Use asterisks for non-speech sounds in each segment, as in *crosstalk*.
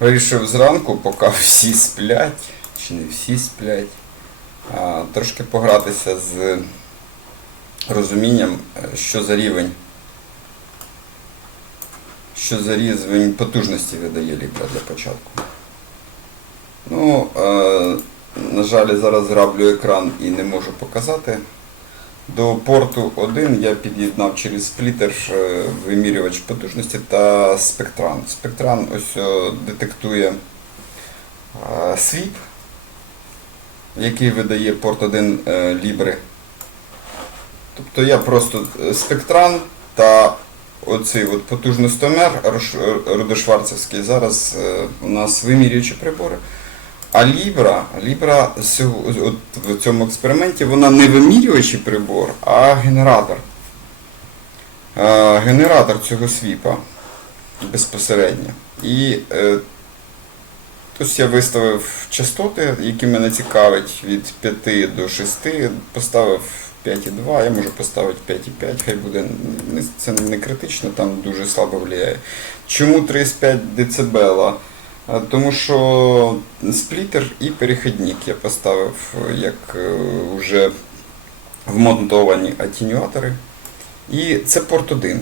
Вирішив зранку, поки всі сплять, чи не всі сплять, трошки погратися з розумінням, е, що за рівень, що за рівень потужності видає Libra для початку. Ну, е, на жаль, зараз граблю екран і не можу показати. До порту 1 я під'єднав через сплітер е, вимірювач потужності та спектран. Спектран ось детектує е, свіп, який видає порт 1 е, Libre. Тобто я просто е, спектран та оцей от потужностомер рудошварцевський. Зараз е, у нас вимірюючі прибори. А сьо- от в цьому експерименті вона не вимірювачий прибор, а генератор. Е, Генератор цього свіпа безпосередньо. І е, ось я виставив частоти, які мене цікавить від 5 до 6, поставив 5,2, я можу поставити 5,5, хай буде це не критично, там дуже слабо впливає. Чому 35 дБ? Тому що сплітер і перехідник я поставив е, як е, вже вмонтовані атенюатори. І це порт 1.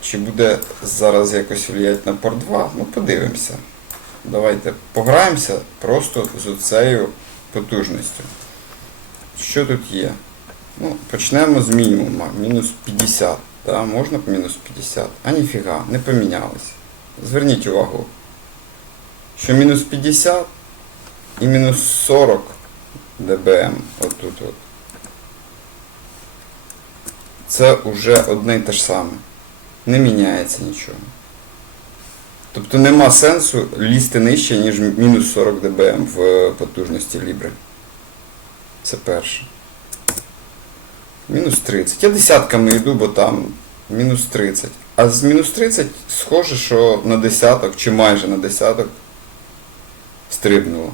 Чи буде зараз якось влиять на порт 2? Ну, подивимося. Давайте пограємося просто з цією потужністю. Що тут є? Ну, почнемо з мінімума. Мінус 50. Да, можна мінус 50? А ніфіга, не помінялось. Зверніть увагу, що мінус 50 і мінус 40 дБм отут от. Це вже одне й те ж саме. Не міняється нічого. Тобто нема сенсу лізти нижче, ніж мінус 40 дБм в потужності Libra. Це перше. Мінус 30. Я десятками йду, бо там мінус 30. А з мінус 30 схоже, що на десяток чи майже на десяток стрибнуло.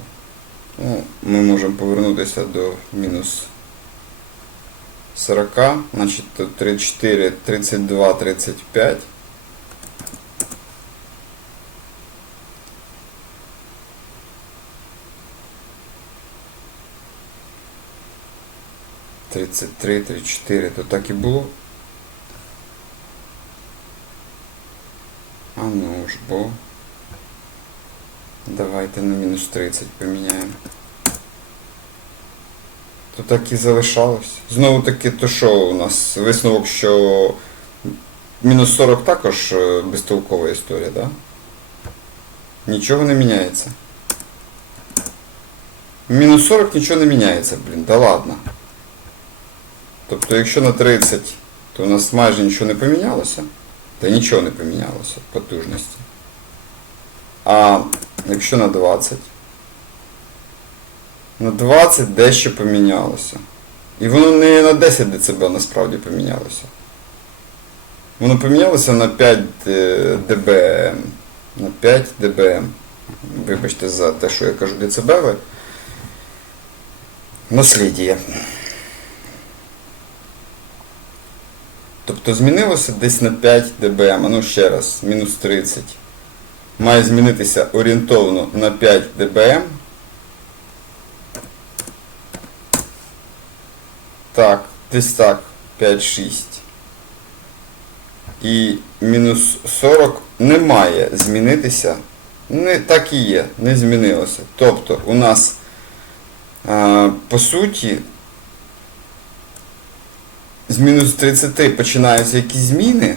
Ну, ми можемо повернутися до мінус 40, значить тут 34, 32, 35. Тридцять три, тридцять чотири, то так і було. А ну ж бо. Давайте на мінус 30 поміняємо. То так і залишалось. Знову таки, то що у нас висновок, що мінус 40 також е, безтолкова історія? Да? Нічого не міняється. Мінус 40 нічого не міняється, блін, да ладно. Тобто, якщо на 30, то у нас майже нічого не помінялося, та нічого не помінялося в потужності. А якщо на 20, на 20 дещо помінялося. І воно не на 10 дБ насправді помінялося. Воно помінялося на 5 е, дБм. На 5 дБм. Вибачте за те, що я кажу децибели. Наслідія. Тобто змінилося десь на 5 дБм, а ну ще раз, мінус 30. Має змінитися орієнтовно на 5 дБм. Так, десь так, 5-6. І мінус 40 не має змінитися. Не так і є, не змінилося. Тобто у нас а, по суті з мінус 30 починаються якісь зміни,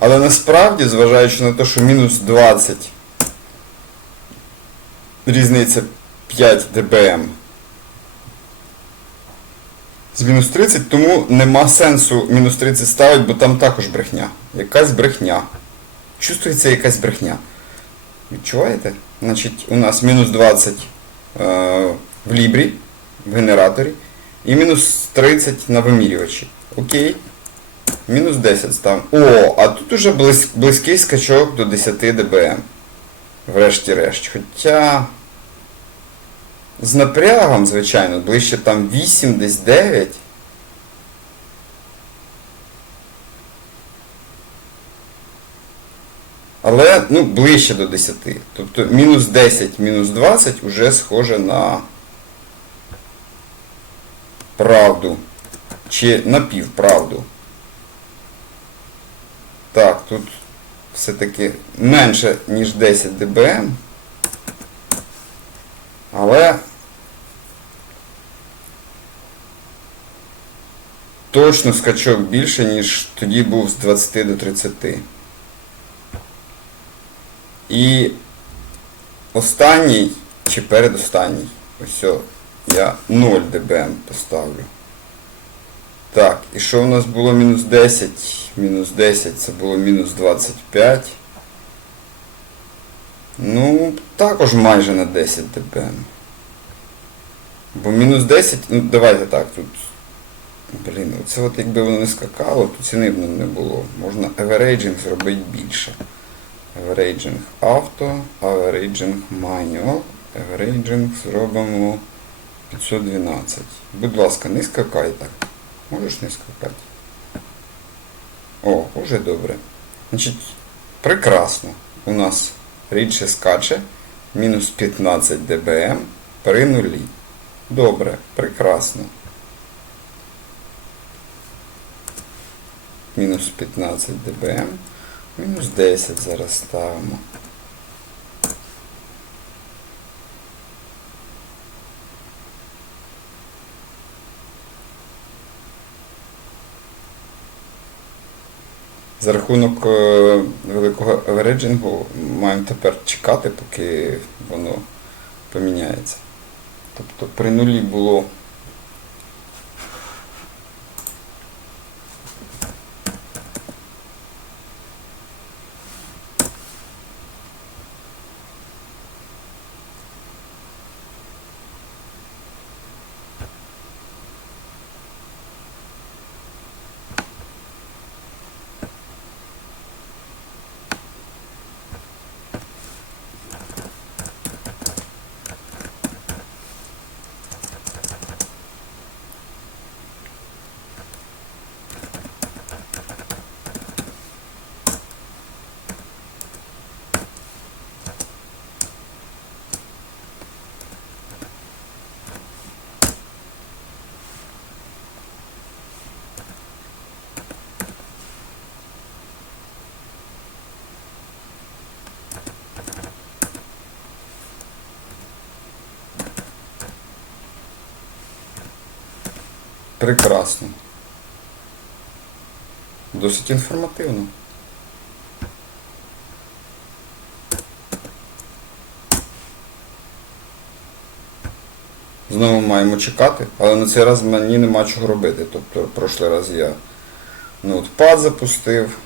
але насправді, зважаючи на те, що мінус 20 різниця 5 дБм з мінус 30, тому нема сенсу мінус 30 ставити, бо там також брехня. Якась брехня. Чувствується якась брехня. Відчуваєте? Значить, у нас мінус 20 е, в лібрі, в генераторі, і мінус 30 на вимірювачі. Окей. Мінус 10 ставимо. О, а тут уже близь, близький скачок до 10 дБм. Врешті-решт. Хоча. З напрягом, звичайно, ближче там 8, десь 9. Але ну, ближче до 10. Тобто мінус 10, мінус 20 вже схоже на правду. Чи напівправду. Так, тут все-таки менше, ніж 10 дБм. Але точно скачок більше, ніж тоді був з 20 до 30. І останній чи передостанній. Ось я 0 дБм поставлю. Так, і що у нас було мінус 10? Мінус 10 це було мінус 25. Ну, також майже на 10 дБм. Бо мінус 10, ну давайте так, тут. Блін, оце от якби воно не скакало, то ціни б не було. Можна averaging зробити більше. Averaging auto, averaging manual, averaging зробимо 512. Будь ласка, не скакай так. Можеш не скакати. О, уже добре. Значить, прекрасно. У нас рідше скаче мінус 15 дБм при нулі. Добре, прекрасно. Мінус 15 дБм. Мінус 10 зараз ставимо. За рахунок е, великого авереджингу маємо тепер чекати, поки воно поміняється. Тобто при нулі було прекрасно. Досить інформативно. Знову маємо чекати, але на цей раз мені нема чого робити. Тобто, прошлий раз я ноутпад запустив.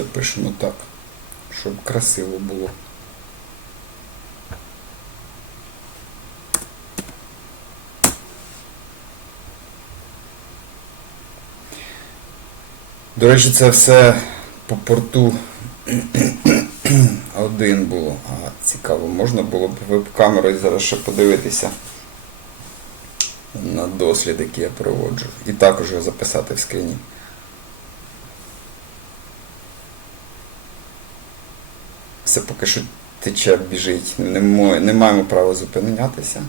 Запишемо так, щоб красиво було. До речі, це все по порту *clears throat* один було. А, цікаво, можна було б веб-камерою зараз ще подивитися на дослід, який я проводжу. І також його записати в скріні. все поки що тече, біжить. Не, має, не маємо права зупинятися.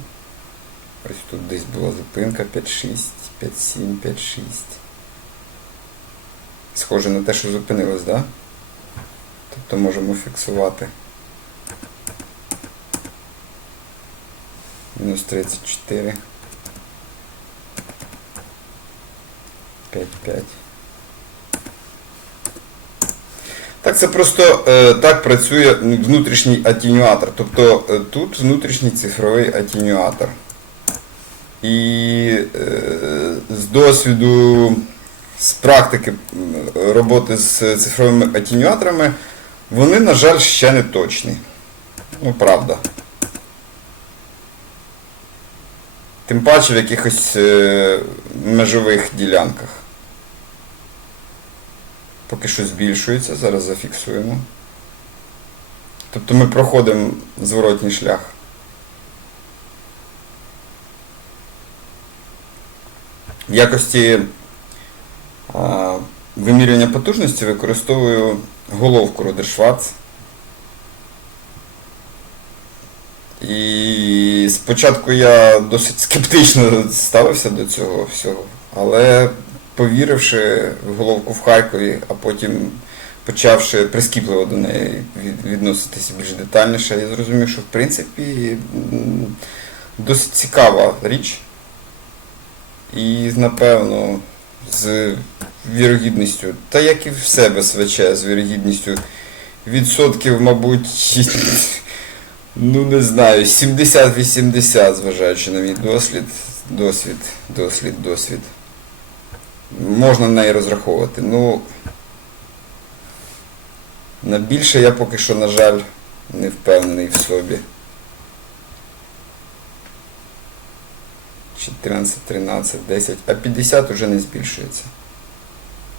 Ось тут десь була зупинка 5-6, 5-7, 5-6. Схоже на те, що зупинилось, так? Да? Тобто можемо фіксувати. Мінус 34. 5-5. Так, це просто е, так працює внутрішній атенюатор. Тобто е, тут внутрішній цифровий атенюатор. І е, з досвіду, з практики роботи з цифровими атенюаторами, вони, на жаль, ще не точні. Ну, правда. Тим паче в якихось межових ділянках. Поки що збільшується, зараз зафіксуємо. Тобто ми проходимо зворотній шлях. В якості а, вимірювання потужності використовую головку Родершварц. І спочатку я досить скептично ставився до цього всього, але повіривши в головку в Харкові, а потім почавши прискіпливо до неї відноситися більш детальніше, я зрозумів, що в принципі досить цікава річ. І напевно з вірогідністю, та як і все БСВЧ, з вірогідністю відсотків, мабуть, *laughs* ну не знаю, 70-80, зважаючи на мій дослід, досвід, дослід, досвід. Можна на неї розраховувати. Ну, на більше я поки що, на жаль, не впевнений в собі. 14, 13, 10, а 50 вже не збільшується.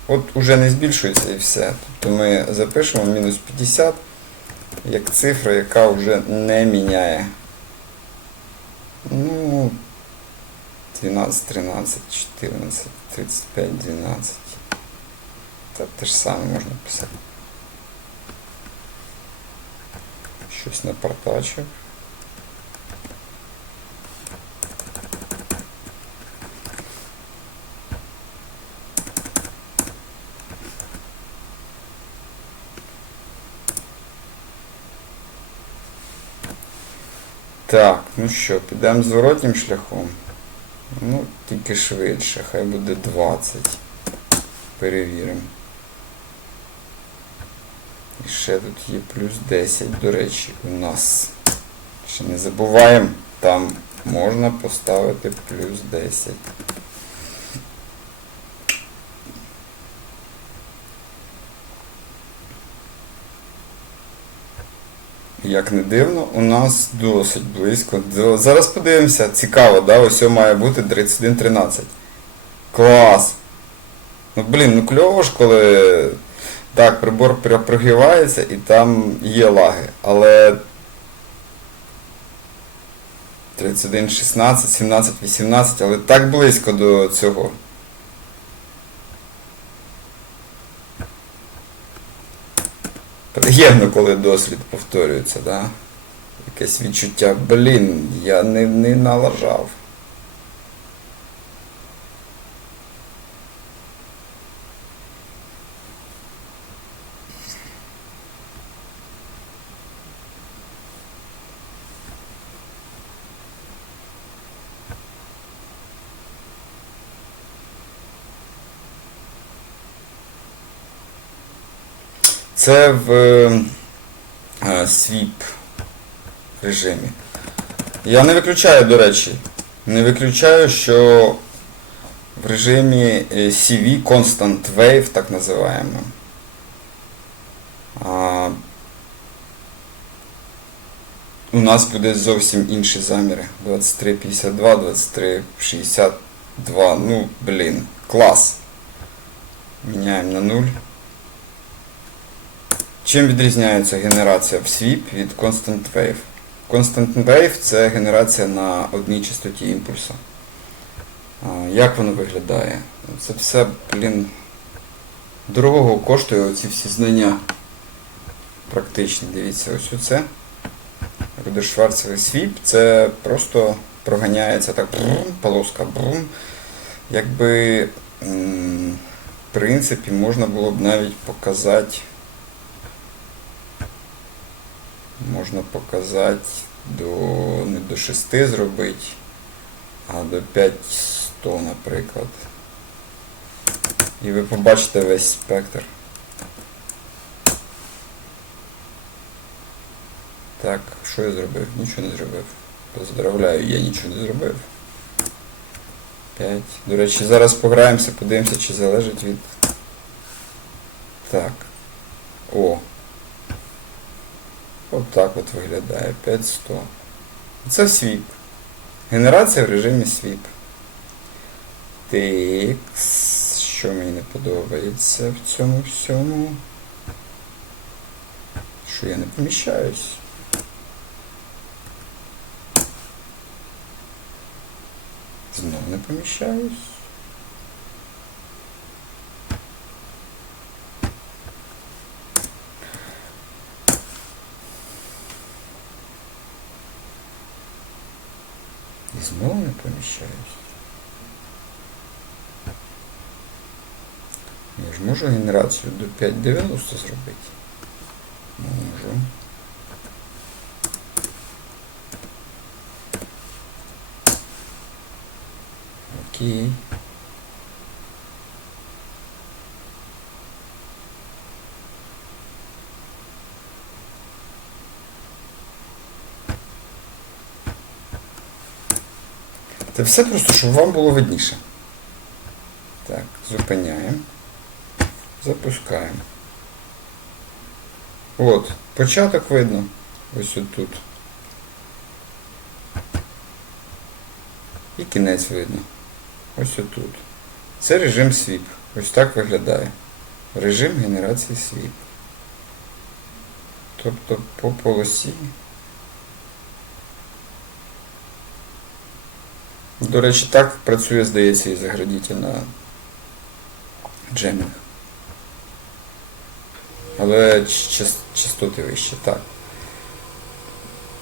От уже не збільшується і все. Тобто ми запишемо мінус 50 як цифра, яка вже не міняє. Ну, 12, 13, 14, 35, 12. Та те ж саме можна писати. Щось напортачив. Так, ну що, підемо зворотнім шляхом. Ну, тільки швидше, хай буде 20. Перевіримо. І ще тут є плюс 10, до речі, у нас. Ще не забуваємо, там можна поставити плюс 10. Як не дивно, у нас досить близько. Зараз подивимося, цікаво, да? ось має бути 31-13. Клас! Ну блін, ну кльово ж, коли так, прибор пр- прогрівається і там є лаги. Але 31, 16, 17, 18, але так близько до цього. Приємно, коли досвід повторюється, да? Якесь відчуття, блін, я не, не налажав. Це в е, свіп режимі. Я не виключаю, до речі, не виключаю, що в режимі е, CV Constant Wave, так називаємо. У нас буде зовсім інші заміри. 23.52, 23.62. Ну, блін, клас. Міняємо на 0. Чим відрізняється генерація в SWIP від Constant Wave? Constant Wave це генерація на одній частоті імпульсу. Як воно виглядає? Це все, блін, дорогого коштує оці всі знання практичні. Дивіться, ось оце. Рудершварцевий свіп, це просто проганяється так, брум, полоска, брум. Якби, в принципі, можна було б навіть показати. Можна показати до, не до 6 зробити, а до 5100, наприклад. І ви побачите весь спектр. Так, що я зробив? Нічого не зробив. Поздравляю, я нічого не зробив. 5. До речі, зараз пограємося, подивимося, чи залежить від. Так. О. От так от виглядає. 5100. Це свіп. Генерація в режимі свіп. Так. Що мені не подобається в цьому всьому? Що я не поміщаюсь. Знову не поміщаюсь. І знову не поміщаюсь. Я ж можу генерацію до 590 зробити. Можу. Окей. Це все просто, щоб вам було видніше. Так, зупиняємо. Запускаємо. От, початок видно. Ось отут. І кінець видно. Ось отут. Це режим свіп. Ось так виглядає. Режим генерації свіп. Тобто по полосі. До речі, так працює, здається, і заградітельна джемінг. Але частоти вищі, так.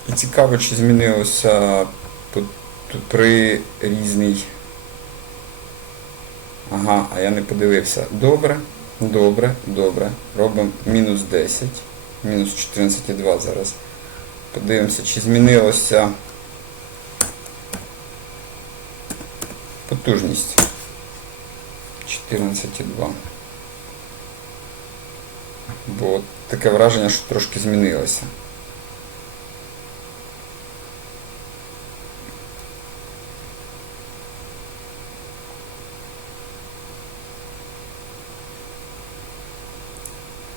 І цікаво, чи змінилося при різній. Ага, а я не подивився. Добре, добре, добре. Робимо мінус 10, мінус 14,2 зараз. Подивимося, чи змінилося потужність. 14,2. Бо таке враження, що трошки змінилося.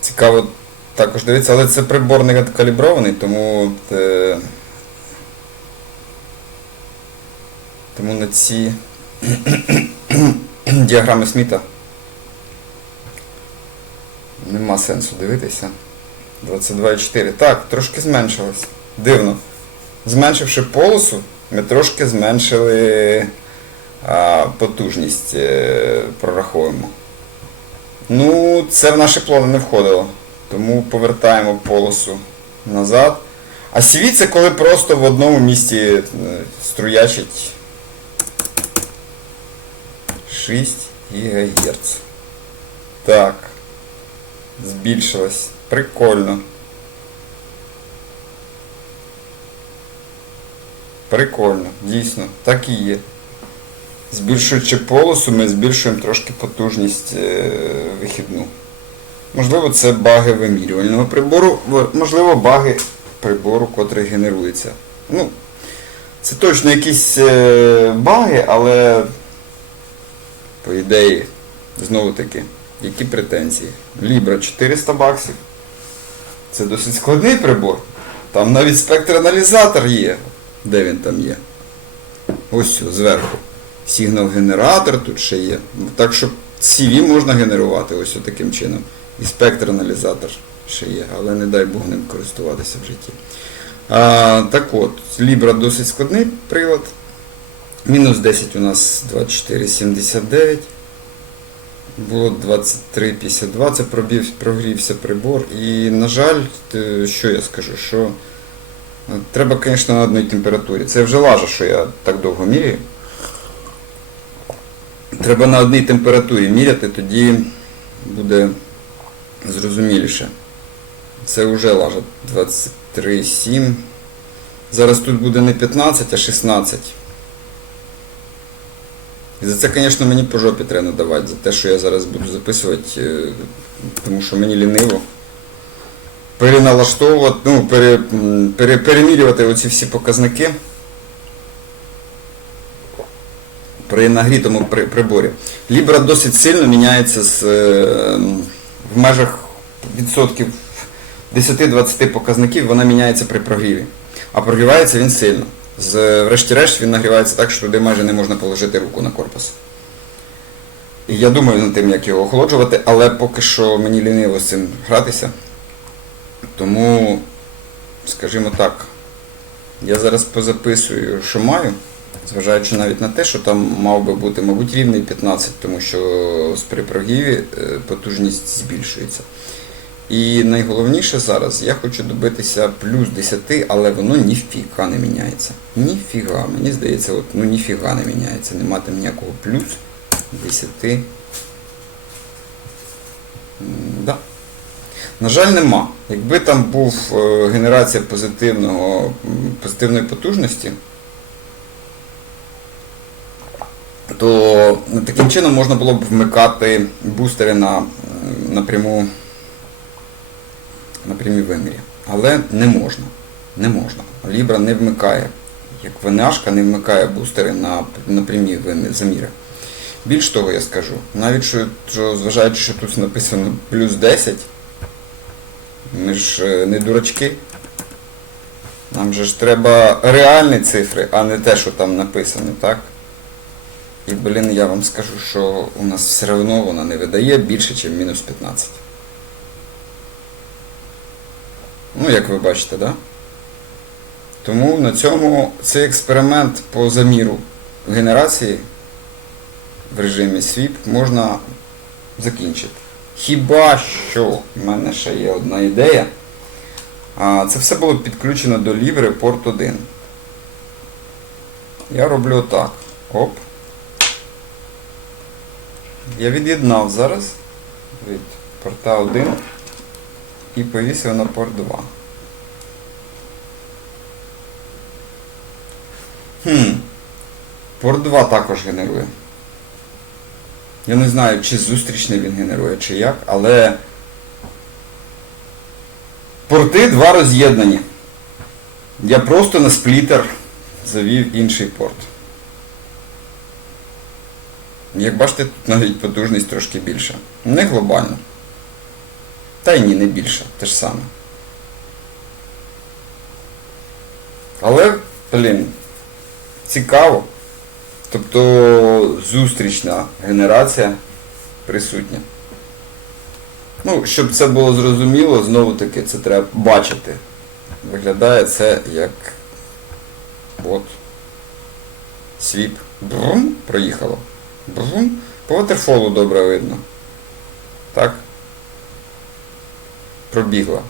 Цікаво також дивитися, але це прибор не калібрований, тому, е, тому на ці *clears throat* діаграми Сміта нема сенсу дивитися. 22,4. Так, трошки зменшилось. Дивно. Зменшивши полосу, ми трошки зменшили а, потужність е, прораховуємо. Ну, це в наші плани не входило. Тому повертаємо полосу назад. А CV це коли просто в одному місці е, струячить 6 ГГц. Так. Збільшилось. Прикольно. Прикольно, дійсно, так і є. Збільшуючи полосу, ми збільшуємо трошки потужність е, вихідну. Можливо, це баги вимірювального прибору, можливо, баги прибору, котрий генерується. Ну, це точно якісь е, баги, але по ідеї, знову таки, які претензії? Libra 400 баксів. Це досить складний прибор. Там навіть спектраналізатор є. Де він там є? Ось зверху. Сигнал-генератор тут ще є. Так що CV можна генерувати ось таким чином. І спектраналізатор ще є, але не дай Бог ним користуватися в житті. А, так от, Libra досить складний прилад. Мінус 10 у нас 24,79. Було 23,52, це пробів, прогрівся прибор. І, на жаль, е, що я скажу, що е, треба, звісно, на одній температурі. Це вже лажа, що я так довго міряю. Треба на одній температурі міряти, тоді буде зрозуміліше. Це вже лажа 23,7. Зараз тут буде не 15, а 16. І за це, звісно, мені по жопі треба надавати, за те, що я зараз буду записувати, е, тому що мені ліниво. Переналаштовувати, ну, пере, пере, перемірювати оці всі показники при нагрітому при, приборі. Лібра досить сильно міняється з, е, в межах відсотків 10-20 показників, вона міняється при прогріві. А прогрівається він сильно. З, врешті-решт він нагрівається так, що туди майже не можна положити руку на корпус. І я думаю над тим, як його охолоджувати, але поки що мені ліниво з цим гратися. Тому, скажімо так, я зараз позаписую, що маю, зважаючи навіть на те, що там мав би бути, мабуть, рівний 15, тому що при прогріві е, потужність збільшується. І найголовніше зараз, я хочу добитися плюс 10, але воно ніфіга не міняється. Ніфіга. Мені здається, от, ну ніфіга не міняється. Нема там ніякого плюс 10. Да. На жаль, нема. Якби там був е, генерація позитивного, позитивної потужності, то таким чином можна було б вмикати бустери на, напряму на прямій вимірі. Але не можна. Не можна. Лібра не вмикає, як ВНАшка не вмикає бустери на, на прямі заміри. Більш того, я скажу, навіть що, що зважаючи, що тут написано плюс 10, ми ж е, не дурачки. Нам же ж треба реальні цифри, а не те, що там написано, так? І, блін, я вам скажу, що у нас все одно вона не видає більше, ніж мінус 15. Ну, як ви бачите, да? Тому на цьому цей експеримент по заміру генерації в режимі SWIP можна закінчити. Хіба що в мене ще є одна ідея. Це все було підключено до Libre порт 1. Я роблю отак. Оп. Я від'єднав зараз від порта 1 і повісив на порт 2. Хм. Порт 2 також генерує. Я не знаю, чи зустрічний він генерує, чи як, але порти два роз'єднані. Я просто на сплітер завів інший порт. Як бачите, тут навіть потужність трошки більша. Не глобально. Та й ні, не більше, те ж саме. Але, блін, цікаво. Тобто зустрічна генерація присутня. Ну, щоб це було зрозуміло, знову таки це треба бачити. Виглядає це як от свіп. Брум, проїхало. Брум. По ватерфолу добре видно. Так? Пробігла.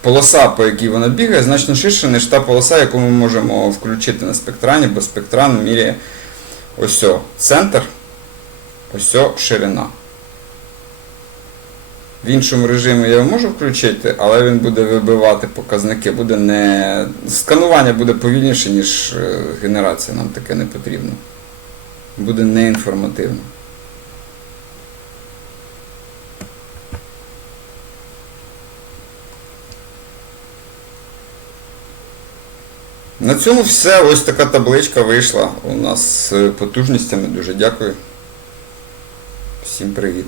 Полоса, по якій вона бігає, значно ширша, ніж та полоса, яку ми можемо включити на спектрані, бо спектран міряє ось центр, ось ширина. В іншому режимі я його можу включити, але він буде вибивати показники, буде не. Сканування буде повільніше, ніж е, генерація, нам таке не потрібно. Буде неінформативно. На цьому все. Ось така табличка вийшла у нас з потужностями. Дуже дякую. Всім привіт.